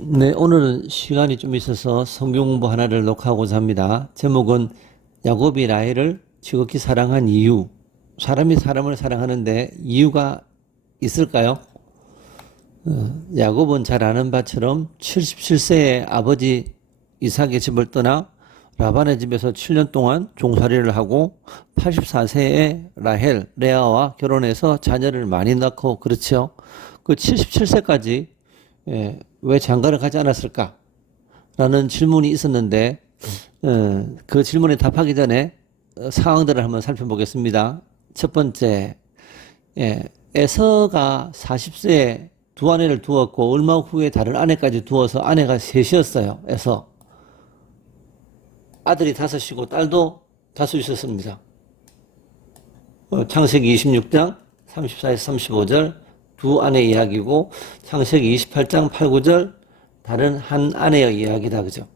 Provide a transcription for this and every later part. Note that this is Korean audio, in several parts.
네, 오늘은 시간이 좀 있어서 성경 공부 하나를 녹화하고자 합니다. 제목은 야곱이 라헬을 지극히 사랑한 이유. 사람이 사람을 사랑하는데 이유가 있을까요? 야곱은 잘 아는 바처럼 77세에 아버지 이삭의 집을 떠나 라반의 집에서 7년 동안 종살이를 하고 84세에 라헬, 레아와 결혼해서 자녀를 많이 낳고 그렇죠. 그 77세까지 왜 장가를 가지 않았을까? 라는 질문이 있었는데 그 질문에 답하기 전에 상황들을 한번 살펴보겠습니다. 첫 번째, 에서가 40세에 두 아내를 두었고 얼마 후에 다른 아내까지 두어서 아내가 셋이었어요. 에서 아들이 5이고 딸도 5 있었습니다. 창세기 26장 34에서 35절 두 아내 이야기고 창세기 28장 8, 9절 다른 한 아내의 이야기다. 그죠?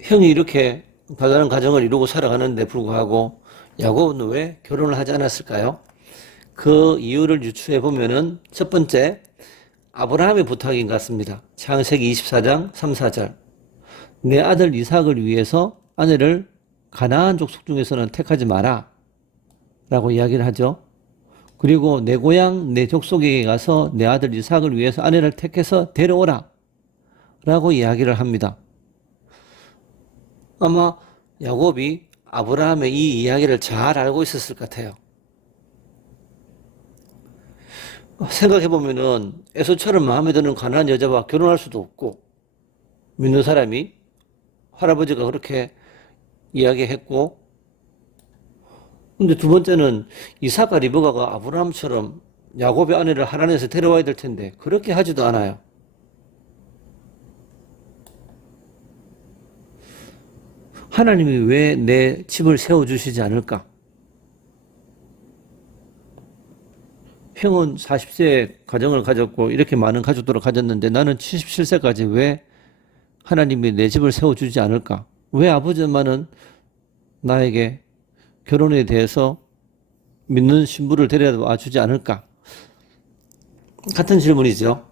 형이 이렇게 다양한 가정을 이루고 살아가는데 불구하고 야곱은 왜 결혼을 하지 않았을까요? 그 이유를 유추해 보면은 첫 번째, 아브라함의 부탁인 것 같습니다. 창세기 24장 3, 4절. 내 아들 이삭을 위해서 아내를 가나안 족속 중에서는 택하지 마라 라고 이야기를 하죠. 그리고 내 고향 내 족속에게 가서 내 아들 이삭을 위해서 아내를 택해서 데려오라 라고 이야기를 합니다. 아마 야곱이 아브라함의 이 이야기를 잘 알고 있었을 것 같아요. 생각해보면은 에서처럼 마음에 드는 가난한 여자와 결혼할 수도 없고 믿는 사람이 할아버지가 그렇게 이야기했고, 근데 두 번째는 이삭과 리브가가 아브라함처럼 야곱의 아내를 하란에서 데려와야 될 텐데 그렇게 하지도 않아요. 하나님이 왜 내 집을 세워주시지 않을까? 형은 40세에 가정을 가졌고 이렇게 많은 가족들을 가졌는데 나는 77세까지 왜 하나님이 내 집을 세워주지 않을까? 왜 아버지 엄마는 나에게 결혼에 대해서 믿는 신부를 데려와 주지 않을까? 같은 질문이죠.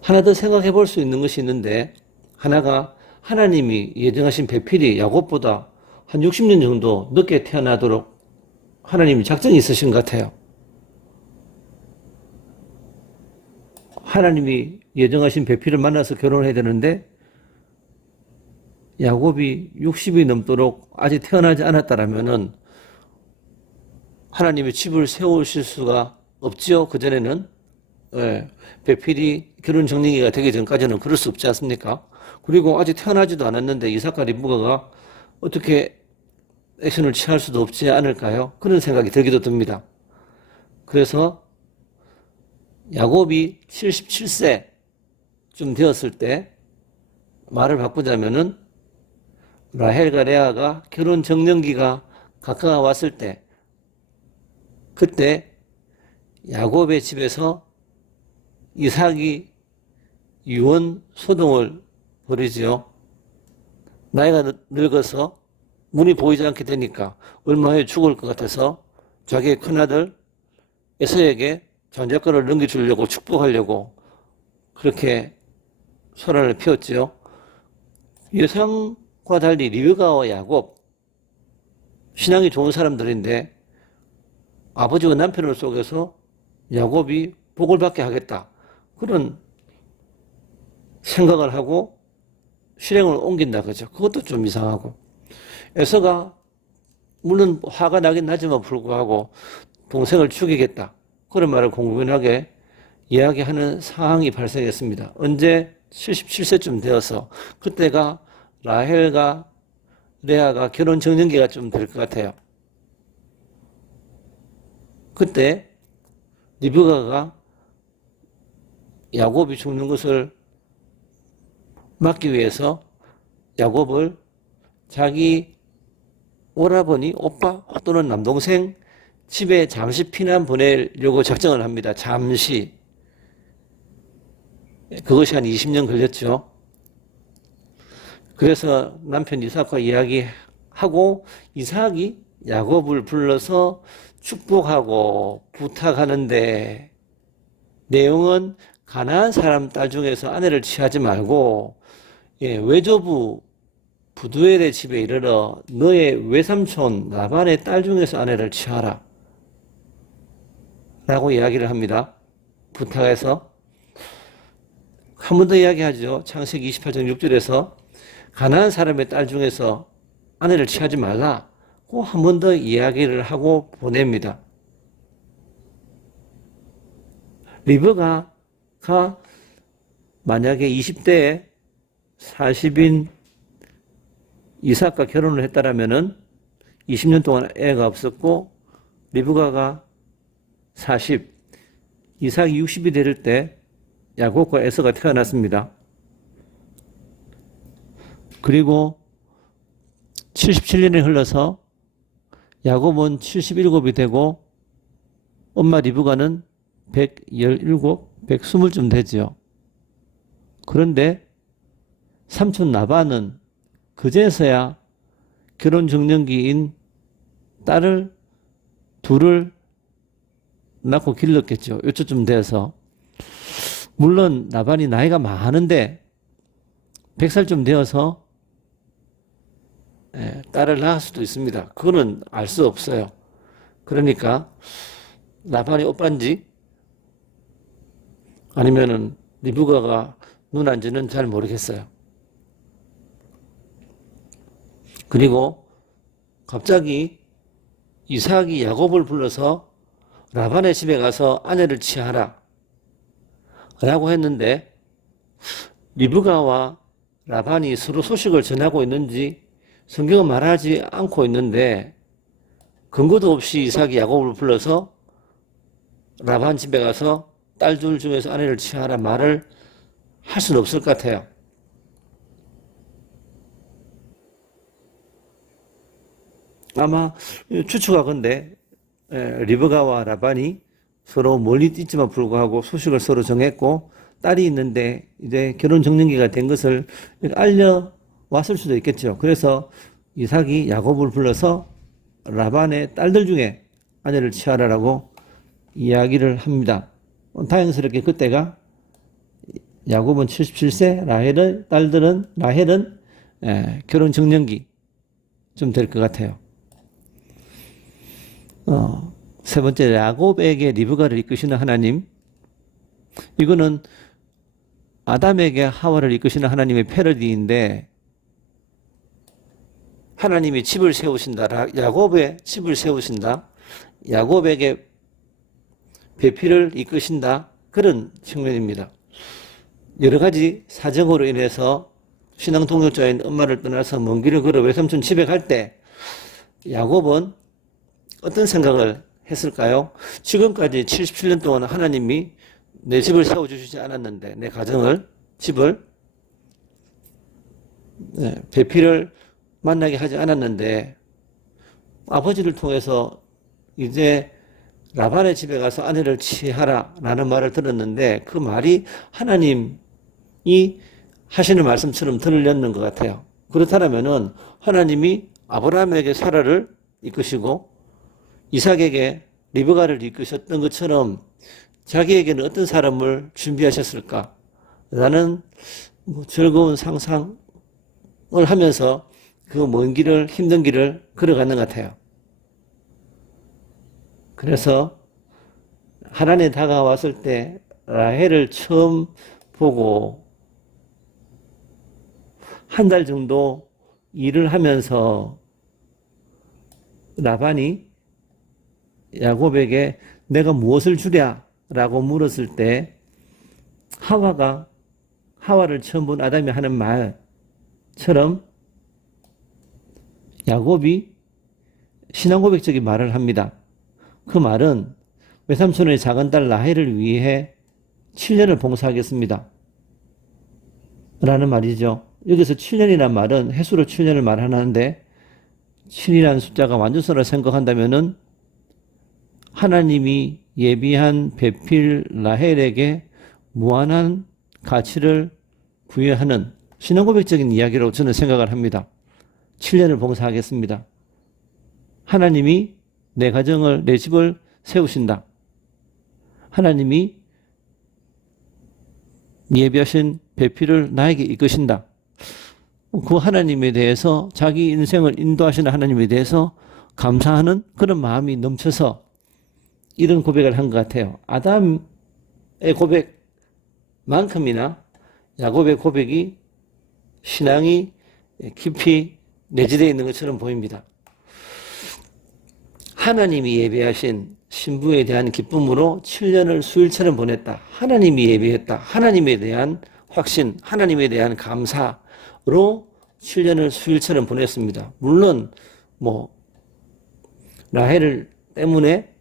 하나 더 생각해 볼 수 있는 것이 있는데, 하나가 하나님이 예정하신 배필이 야곱보다 한 60년 정도 늦게 태어나도록 하나님이 작정이 있으신 것 같아요. 하나님이 예정하신 배필을 만나서 결혼해야 되는데 야곱이 60이 넘도록 아직 태어나지 않았다라면은 하나님의 집을 세우실 수가 없지요. 그전에는 배필이 결혼 정리기가 되기 전까지는 그럴 수 없지 않습니까? 그리고 아직 태어나지도 않았는데 이삭과 리브가가 어떻게 액션을 취할 수도 없지 않을까요? 그런 생각이 들기도 듭니다. 그래서 야곱이 77세쯤 되었을 때 말을 바꾸자면은 라헬과 레아가 결혼 정년기가 가까워왔을 때, 그때 야곱의 집에서 이삭이 유언 소동을 벌이지요. 나이가 늙어서 문이 보이지 않게 되니까 얼마 후에 죽을 것 같아서 자기의 큰아들 에서에게 장자권을 넘겨주려고 축복하려고 그렇게 소란을 피웠지요. 예상과 달리 리브가와 야곱, 신앙이 좋은 사람들인데 아버지와 남편을 속여서 야곱이 복을 받게 하겠다, 그런 생각을 하고 실행을 옮긴다. 그죠? 그것도 좀 이상하고, 에서가 물론 화가 나긴 나지만 불구하고 동생을 죽이겠다, 그런 말을 공공연하게 이야기하는 상황이 발생했습니다. 언제? 77세쯤 되어서. 그때가 라헬과 레아가 결혼 정년기가 좀 될 것 같아요. 그때 리브가가 야곱이 죽는 것을 막기 위해서 야곱을 자기 오라버니, 오빠 또는 남동생 집에 잠시 피난 보내려고 작정을 합니다. 잠시. 그것이 한 20년 걸렸죠. 그래서 남편 이삭과 이야기하고 이삭이 야곱을 불러서 축복하고 부탁하는데 내용은 가난한 사람 딸 중에서 아내를 취하지 말고 외조부 부두엘의 집에 이르러 너의 외삼촌 라반의 딸 중에서 아내를 취하라 라고 이야기를 합니다. 부탁해서 한 번 더 이야기하죠. 창세기 28장 6절에서 가난한 사람의 딸 중에서 아내를 취하지 말라고 한 번 더 이야기를 하고 보냅니다. 리브가가 만약에 20대에 40인 이삭과 결혼을 했다라면은 20년 동안 애가 없었고 리브가가 40, 이삭이 60이 될 때 야곱과 에서가 태어났습니다. 그리고 77년이 흘러서 야곱은 77이 되고 엄마 리브가는 117, 120쯤 되죠. 그런데 삼촌 라반은 그제서야 결혼 적령기인 딸을 둘을 낳고 길렀겠죠. 요쯤 돼서. 물론 라반이 나이가 많은데 100살쯤 되어서 딸을 낳을 수도 있습니다. 그거는 알 수 없어요. 그러니까 라반이 오빠인지 아니면은 리브가가 누나인지는 잘 모르겠어요. 그리고 갑자기 이삭이 야곱을 불러서 라반의 집에 가서 아내를 취하라 라고 했는데 리브가와 라반이 서로 소식을 전하고 있는지 성경은 말하지 않고 있는데 근거도 없이 이삭이 야곱을 불러서 라반 집에 가서 딸 둘 중에서 아내를 취하라 말을 할 수는 없을 것 같아요. 아마 추측하건대 리브가와 라반이 서로 멀리 있지만 불구하고 소식을 서로 정했고 딸이 있는데 이제 결혼 적령기가 된 것을 알려왔을 수도 있겠죠. 그래서 이삭이 야곱을 불러서 라반의 딸들 중에 아내를 취하라라고 이야기를 합니다. 다행스럽게 그때가 야곱은 77세, 라헬은 결혼 적령기 좀 될 것 같아요. 세 번째, 야곱에게 리브가를 이끄시는 하나님. 이거는 아담에게 하와를 이끄시는 하나님의 패러디인데 하나님이 집을 세우신다. 야곱의 집을 세우신다. 야곱에게 배필을 이끄신다. 그런 측면입니다. 여러 가지 사정으로 인해서 신앙 동역자인 엄마를 떠나서 먼 길을 걸어 외삼촌 집에 갈 때 야곱은 어떤 생각을 했을까요? 지금까지 77년 동안 하나님이 내 집을 세워주시지 않았는데 내 가정을, 집을 배필을 만나게 하지 않았는데 아버지를 통해서 이제 라반의 집에 가서 아내를 취하라 라는 말을 들었는데 그 말이 하나님이 하시는 말씀처럼 들렸는 것 같아요. 그렇다면은 하나님이 아브라함에게 사라를 이끄시고 이삭에게 리브가를 이끄셨던 것처럼 자기에게는 어떤 사람을 준비하셨을까? 라는 즐거운 상상을 하면서 그 먼 길을, 힘든 길을 걸어가는 것 같아요. 그래서 하나님이 다가왔을 때 라헬을 처음 보고 한 달 정도 일을 하면서 라반이 야곱에게 내가 무엇을 주랴? 라고 물었을 때 하와를 처음 본 아담이 하는 말처럼 야곱이 신앙 고백적인 말을 합니다. 그 말은 외삼촌의 작은 딸 라헬을 위해 7년을 봉사하겠습니다. 라는 말이죠. 여기서 7년이라는 말은 횟수로 7년을 말하는데 7이라는 숫자가 완전수로 생각한다면은 하나님이 예비한 배필 라헬에게 무한한 가치를 부여하는 신앙고백적인 이야기로 저는 생각을 합니다. 7년을 봉사하겠습니다. 하나님이 내 가정을, 내 집을 세우신다. 하나님이 예비하신 배필을 나에게 이끄신다. 그 하나님에 대해서 자기 인생을 인도하시는 하나님에 대해서 감사하는 그런 마음이 넘쳐서 이런 고백을 한 것 같아요. 아담의 고백만큼이나 야곱의 고백이 신앙이 깊이 내재되어 있는 것처럼 보입니다. 하나님이 예배하신 신부에 대한 기쁨으로 7년을 수일처럼 보냈다. 하나님이 예배했다. 하나님에 대한 확신, 하나님에 대한 감사로 7년을 수일처럼 보냈습니다. 물론 라헬을 때문에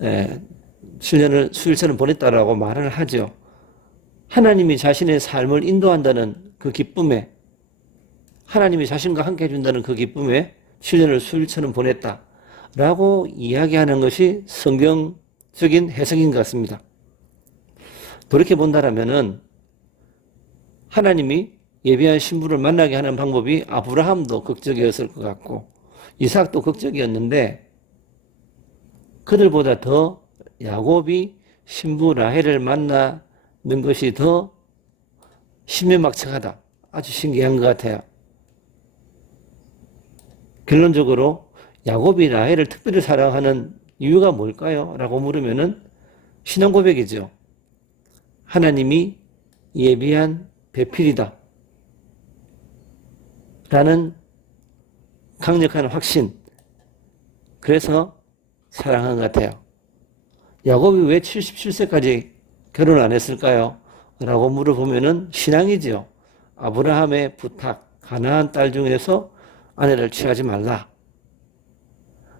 7년을 수일처럼 보냈다라고 말을 하죠. 하나님이 자신의 삶을 인도한다는 그 기쁨에, 하나님이 자신과 함께 해준다는 그 기쁨에 7년을 수일처럼 보냈다라고 이야기하는 것이 성경적인 해석인 것 같습니다. 그렇게 본다라면은 하나님이 예비한 신부를 만나게 하는 방법이 아브라함도 극적이었을 것 같고 이삭도 극적이었는데 그들보다 더 야곱이 신부 라헬을 만나는 것이 더 신묘막측하다. 아주 신기한 것 같아요. 결론적으로 야곱이 라헬을 특별히 사랑하는 이유가 뭘까요? 라고 물으면은 신앙 고백이죠. 하나님이 예비한 배필이다. 라는 강력한 확신. 그래서 사랑한 것 같아요. 야곱이 왜 77세까지 결혼 안 했을까요? 라고 물어보면은 신앙이죠. 아브라함의 부탁, 가나안 딸 중에서 아내를 취하지 말라.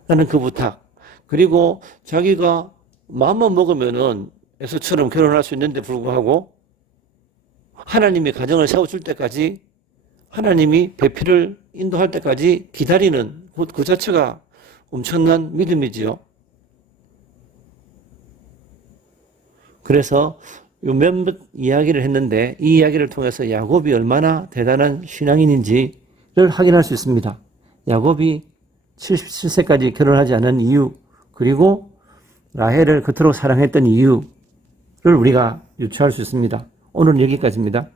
라는 그 부탁. 그리고 자기가 마음만 먹으면은 에서처럼 결혼할 수 있는데 불구하고 하나님이 가정을 세워줄 때까지 하나님이 배필을 인도할 때까지 기다리는 그 자체가 엄청난 믿음이지요. 그래서 몇몇 이야기를 했는데 이 이야기를 통해서 야곱이 얼마나 대단한 신앙인인지를 확인할 수 있습니다. 야곱이 77세까지 결혼하지 않은 이유, 그리고 라헬을 그토록 사랑했던 이유를 우리가 유추할 수 있습니다. 오늘은 여기까지입니다.